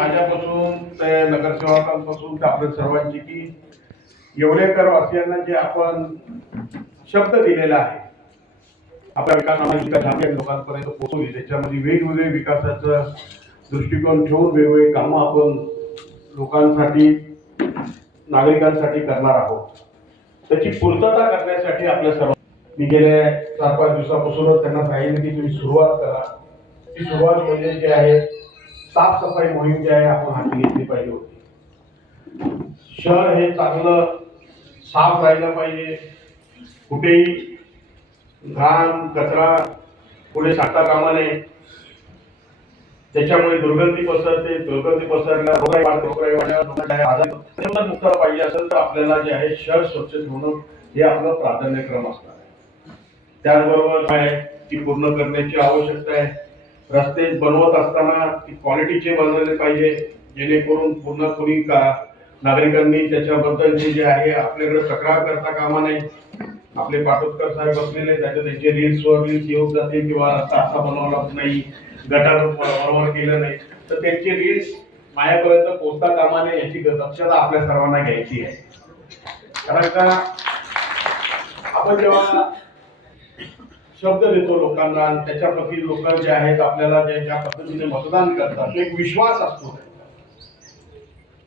माझ्यापासून ते नगरसेवकांपासून ते आपल्या सर्वांची की येवलेकर वासियांना जे आपण शब्द दिलेला आहे आपल्या विकासामध्ये लोकांपर्यंत पोहोचवली, त्याच्यामध्ये वेगवेगळे विकासाचं दृष्टिकोन ठेवून वेगवेगळे कामं आपण लोकांसाठी नागरिकांसाठी करणार आहोत. त्याची पूर्तता करण्यासाठी आपल्या सर्व मी गेल्या 4-5 दिवसापासूनच त्यांना सांगितलं की तुम्ही सुरुवात करा. ती सुरुवात म्हणजे जे आहे साफसफाई मोहीम जी आहे आपण हाती घेतली पाहिजे होती. शहर हे चांगलं साफ राहिलं पाहिजे. कुठेही घाण कचरा पुढे साठता कामा नये. त्याच्यामुळे दुर्गंधी पसरते. दुर्गंधी पसरल्या रोगराई वाढल्यावर मुक्त पाहिजे असेल तर आपल्याला जे आहे शहर स्वच्छ ठेवणं हे आपलं प्राधान्यक्रम असणार आहे. त्याचबरोबर काय ती पूर्ण करण्याची आवश्यकता आहे. रस्ते बनवत असताना ती क्वालिटीचे बनवले पाहिजे, जेणेकरून पूर्ण कोणी नागरिकांनी त्याच्याबद्दल जे आहे आपल्याकडे तक्रार करता कामा नये. आपले पाटोदकर साहेब बसलेले त्याच्यात त्यांचे रील्स येऊन जातील किंवा रस्ता असा बनवला नाही, गटार बरोबर केलं नाही, तर त्यांची रील्स माझ्यापर्यंत पोहोचता कामा नये याची दक्षता आपल्या सर्वांना घ्यायची आहे. कारण का आपण जेव्हा शब्द देतो लोकांना आणि त्याच्याप्रती लोक जे आहेत आपल्याला ज्या पद्धतीने मतदान करतात एक विश्वास असतो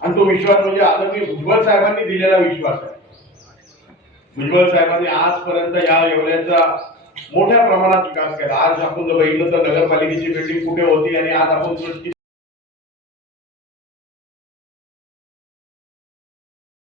आणि तो विश्वास म्हणजे आदरणीय भुजबळ साहेबांनी दिलेला विश्वास आहे. भुजबळ साहेबांनी आजपर्यंत या येवल्याचा मोठ्या प्रमाणात विकास केला. आज आपण जर बघितलं तर नगरपालिकेची बिल्डिंग कुठे होती आणि आज आपण दृष्टी